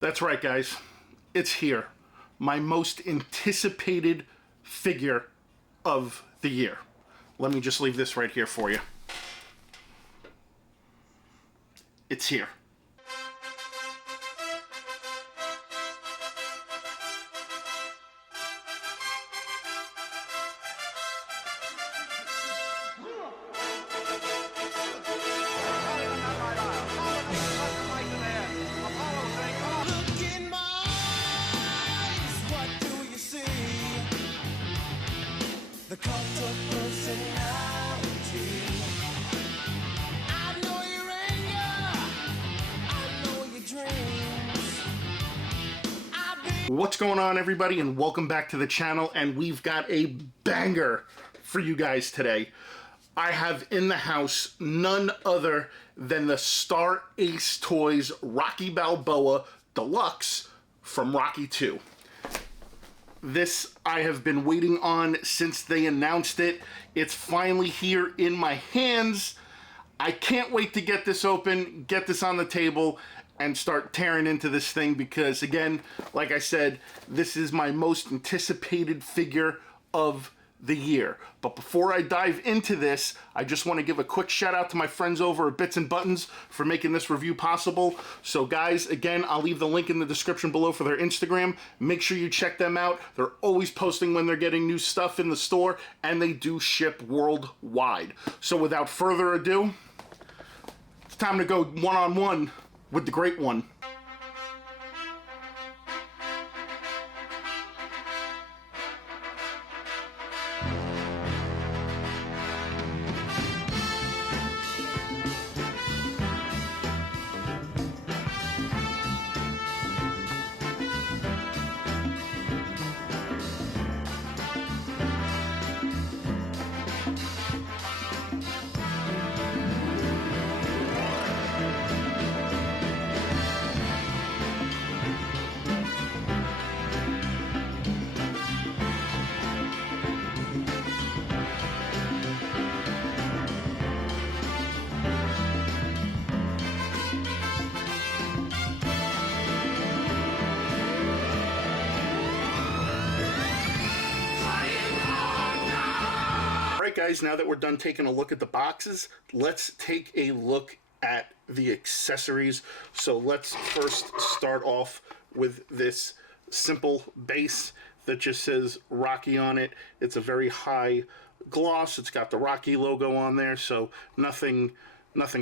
That's right, guys. It's here. My most anticipated figure of the year. Let me just leave this right here for you. It's here. The cult of personality. I know your anger, I know your dreams. What's going on, everybody, and welcome back to the channel. And we've got a banger for you guys today. I have in the house none other than the Star Ace Toys Rocky Balboa Deluxe from Rocky 2. This I have been waiting on since they announced it. It's finally here in my hands. I can't wait to get this open, get this on the table, and start tearing into this thing because, again, like I said, this is my most anticipated figure of the year. But before I dive into this, I just want to give a quick shout out to my friends over at Bitz and Buttons for making this review possible. So guys, again, I'll leave the link in the description below for their Instagram. Make sure you check them out. They're always posting when they're getting new stuff in the store, and they do ship worldwide. So without further ado, it's time to go one-on-one with the great one. Guys, now that we're done taking a look at the boxes, let's take a look at the accessories. So let's first start off with this simple base that just says Rocky on it. It's a very high gloss. It's got the Rocky logo on there, so nothing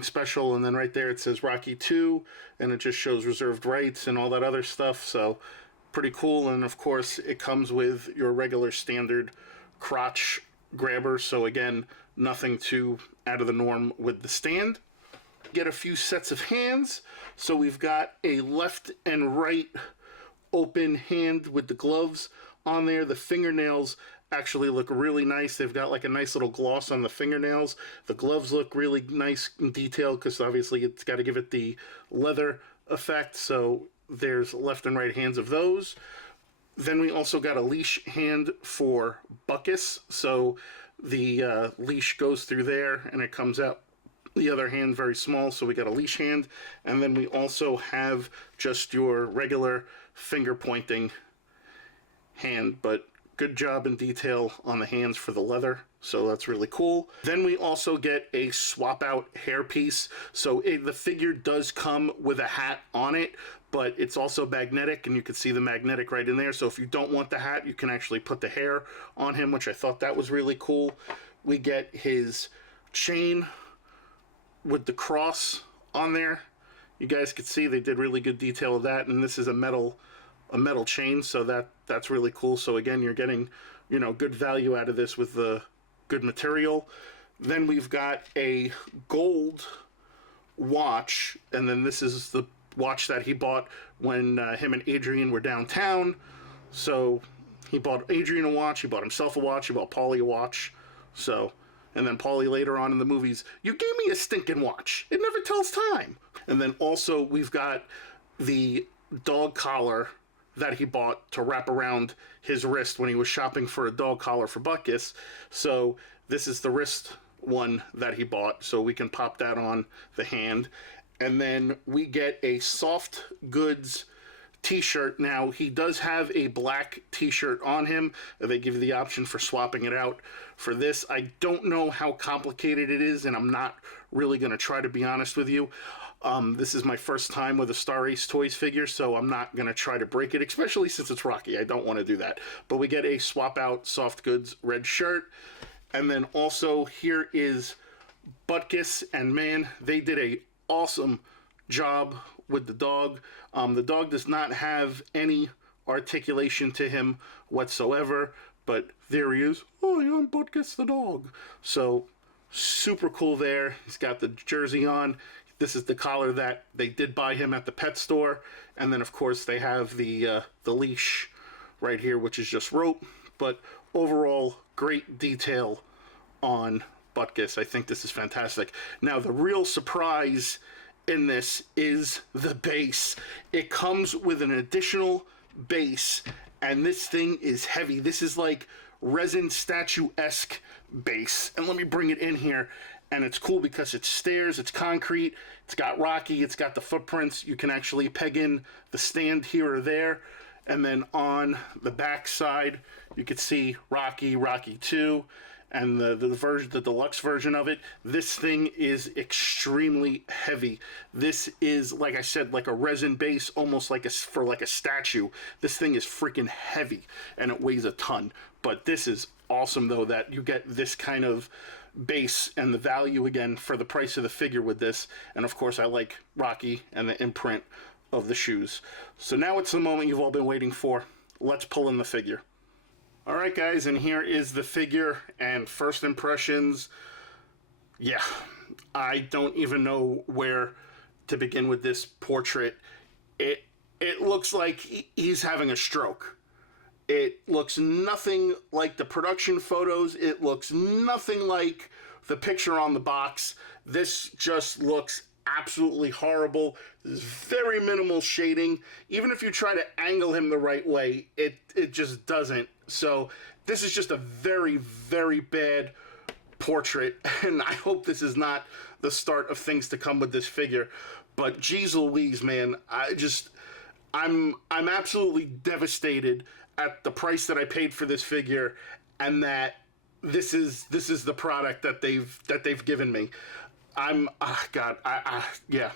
special. And then right there it says Rocky 2, and it just shows reserved rights and all that other stuff. So pretty cool. And of course it comes with your regular standard crotch grabber, so again, nothing too out of the norm with the stand. Get a few sets of hands. So we've got a left and right open hand with the gloves on there. The fingernails actually look really nice. They've got like a nice little gloss on the fingernails. The gloves look really nice and detailed because obviously it's got to give it the leather effect. So there's left and right hands of those. Then we also got a leash hand for Buckus, so the leash goes through there and it comes out the other hand very small, so we got a leash hand. And then we also have just your regular finger pointing hand, but good job in detail on the hands for the leather, so that's really cool. Then we also get a swap out hairpiece. So the figure does come with a hat on it, but it's also magnetic, and you can see the magnetic right in there. So if you don't want the hat, you can actually put the hair on him, which I thought that was really cool. We get his chain with the cross on there. You guys can see they did really good detail of that, and this is a metal chain, so that's really cool. So again, you're getting, you know, good value out of this with the good material. Then we've got a gold watch, and then this is the watch that he bought when him and Adrian were downtown. So he bought Adrian a watch, he bought himself a watch, he bought Paulie a watch. So, and then Paulie later on in the movies, you gave me a stinking watch, it never tells time. And then also we've got the dog collar that he bought to wrap around his wrist when he was shopping for a dog collar for Buckus. So this is the wrist one that he bought, so we can pop that on the hand. And then we get a soft goods t-shirt. Now, he does have a black t-shirt on him. They give you the option for swapping it out for this. I don't know how complicated it is, and I'm not really going to try to be honest with you. This is my first time with a Star Ace Toys figure, so I'm not going to try to break it, especially since it's Rocky. I don't want to do that. But we get a swap out soft goods red shirt. And then also here is Butkus, and man, they did a awesome job with the dog. The dog does not have any articulation to him whatsoever, but there he is. Oh, I'm Butkus the dog. So super cool there. He's got the jersey on. This is the collar that they did buy him at the pet store. And then, of course, they have the leash right here, which is just rope. But overall, great detail on Butkus. I think this is fantastic. Now, the real surprise in this is the base. It comes with an additional base, and this thing is heavy. This is like resin statue-esque base. And let me bring it in here. And it's cool because it's stairs, it's concrete, it's got Rocky, it's got the footprints. You can actually peg in the stand here or there. And then on the back side, you can see Rocky, Rocky 2, and the deluxe version of it. This thing is extremely heavy. This is, like I said, like a resin base, almost like for a statue. This thing is freaking heavy, and it weighs a ton. But this is awesome, though, that you get this kind of base and the value again for the price of the figure with this. And of course, I like Rocky and the imprint of the shoes. So now it's the moment you've all been waiting for. Let's pull in the figure. All right, guys, and here is the figure. And first impressions, yeah, I don't even know where to begin with this portrait. It looks like he's having a stroke. It looks nothing like the production photos. It looks nothing like the picture on the box. This just looks absolutely horrible. There's very minimal shading. Even if you try to angle him the right way, it just doesn't. So this is just a very, very bad portrait, and I hope this is not the start of things to come with this figure. But geez Louise, man, I'm absolutely devastated at the price that I paid for this figure, and that this is the product that they've given me. God, yeah,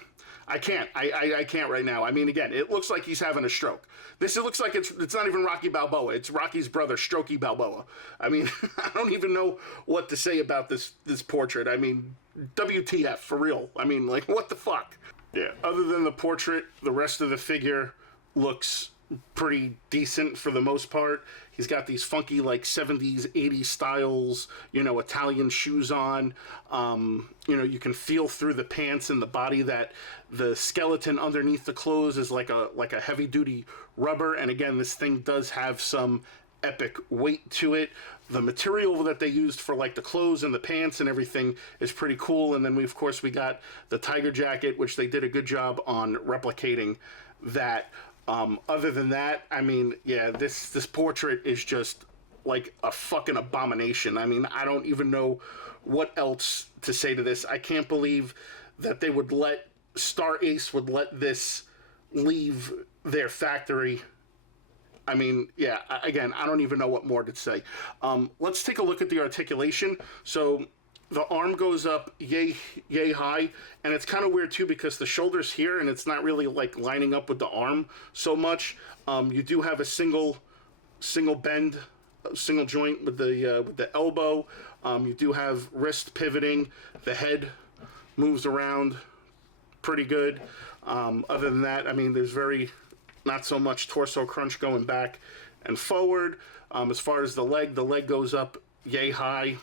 I can't right now. I mean, again, it looks like he's having a stroke. It looks like it's not even Rocky Balboa. It's Rocky's brother, Strokey Balboa. I mean, I don't even know what to say about this portrait. I mean, WTF, for real. I mean, like, what the fuck? Yeah, other than the portrait, the rest of the figure looks pretty decent for the most part. He's got these funky, like, 70s, 80s styles, you know, Italian shoes on. You know, you can feel through the pants and the body that the skeleton underneath the clothes is like a heavy-duty rubber. And again, this thing does have some epic weight to it. The material that they used for, like, the clothes and the pants and everything is pretty cool. And then we got the tiger jacket, which they did a good job on replicating that. Other than that, I mean, yeah, this portrait is just like a fucking abomination. I mean, I don't even know what else to say to this. I can't believe that they would Star Ace would let this leave their factory. I mean, yeah, again, I don't even know what more to say. Let's take a look at the articulation. So the arm goes up yay high, and it's kind of weird too because the shoulder's here and it's not really like lining up with the arm so much. You do have a single bend, single joint with the elbow. You do have wrist pivoting. The head moves around pretty good. Other than that, I mean, there's not so much torso crunch going back and forward. As far as the leg goes up yay high,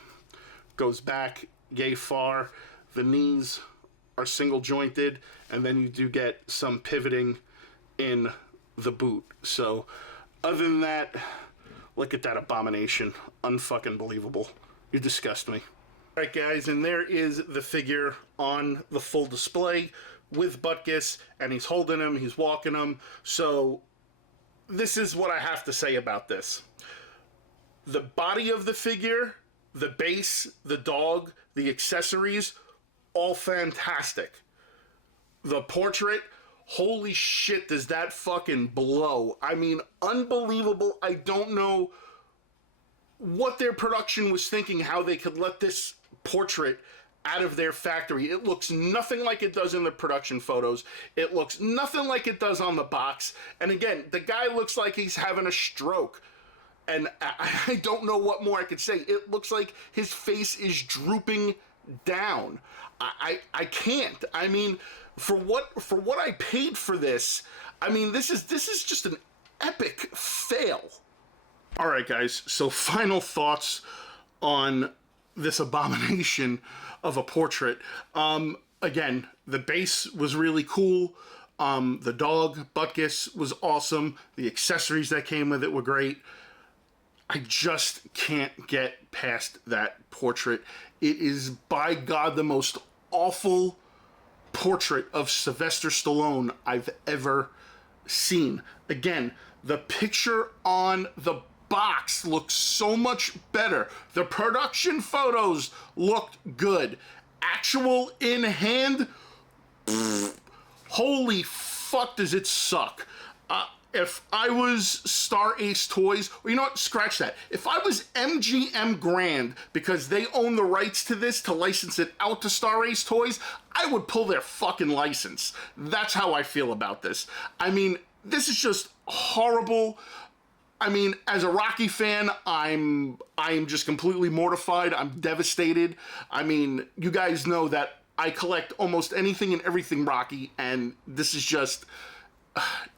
goes back yay far. The knees are single jointed, and then you do get some pivoting in the boot. So other than that, look at that abomination. Unfucking believable. You disgust me. All right, guys, and there is the figure on the full display with Butkus, and he's holding him, he's walking him. So this is what I have to say about this. The body of the figure, the base, the dog, the accessories, all fantastic. The portrait, holy shit, does that fucking blow. I mean, unbelievable. I don't know what their production was thinking, how they could let this portrait out of their factory. It looks nothing like it does in the production photos. It looks nothing like it does on the box. And again, the guy looks like he's having a stroke. And I don't know what more I could say. It looks like his face is drooping down. I can't. I mean, for what I paid for this, I mean, this is just an epic fail. All right, guys. So final thoughts on this abomination of a portrait. Again, the base was really cool. The dog, Butkus, was awesome. The accessories that came with it were great. I just can't get past that portrait. It is, by God, the most awful portrait of Sylvester Stallone I've ever seen. Again, the picture on the box looks so much better. The production photos looked good. Actual in hand, holy fuck does it suck. If I was Star Ace Toys, or you know what, scratch that. If I was MGM Grand, because they own the rights to this to license it out to Star Ace Toys, I would pull their fucking license. That's how I feel about this. I mean, this is just horrible. I mean, as a Rocky fan, I am just completely mortified. I'm devastated. I mean, you guys know that I collect almost anything and everything Rocky, and this is just,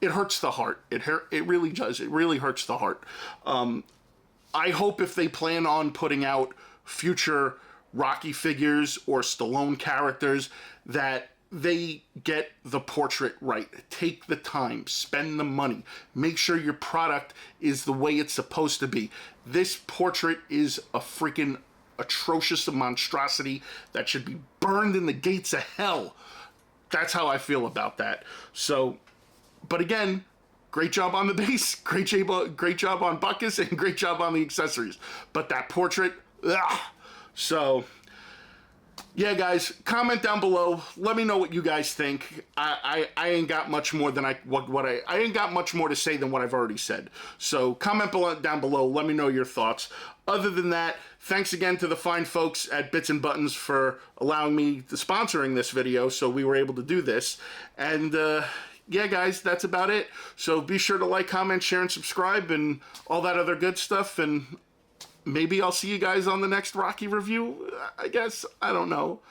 it hurts the heart. It really does. It really hurts the heart. I hope if they plan on putting out future Rocky figures or Stallone characters that they get the portrait right. Take the time, spend the money, make sure your product is the way it's supposed to be. This portrait is a freaking atrocious monstrosity that should be burned in the gates of hell. That's how I feel about that. So, but again, great job on the base, great job on Butkus, and great job on the accessories. But that portrait, ugh. So, yeah, guys, comment down below. Let me know what you guys think. I ain't got much more than I ain't got much more to say than what I've already said. So comment down below. Let me know your thoughts. Other than that, thanks again to the fine folks at Bitz and Buttons for allowing me to sponsoring this video, so we were able to do this. And yeah, guys, that's about it. So be sure to like, comment, share, and subscribe, and all that other good stuff. And maybe I'll see you guys on the next Rocky review, I guess. I don't know.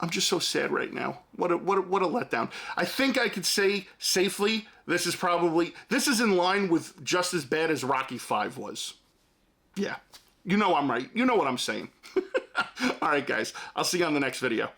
I'm just so sad right now. What a letdown. I think I could say safely this is in line with just as bad as Rocky 5 was. Yeah. You know I'm right. You know what I'm saying. All right, guys. I'll see you on the next video.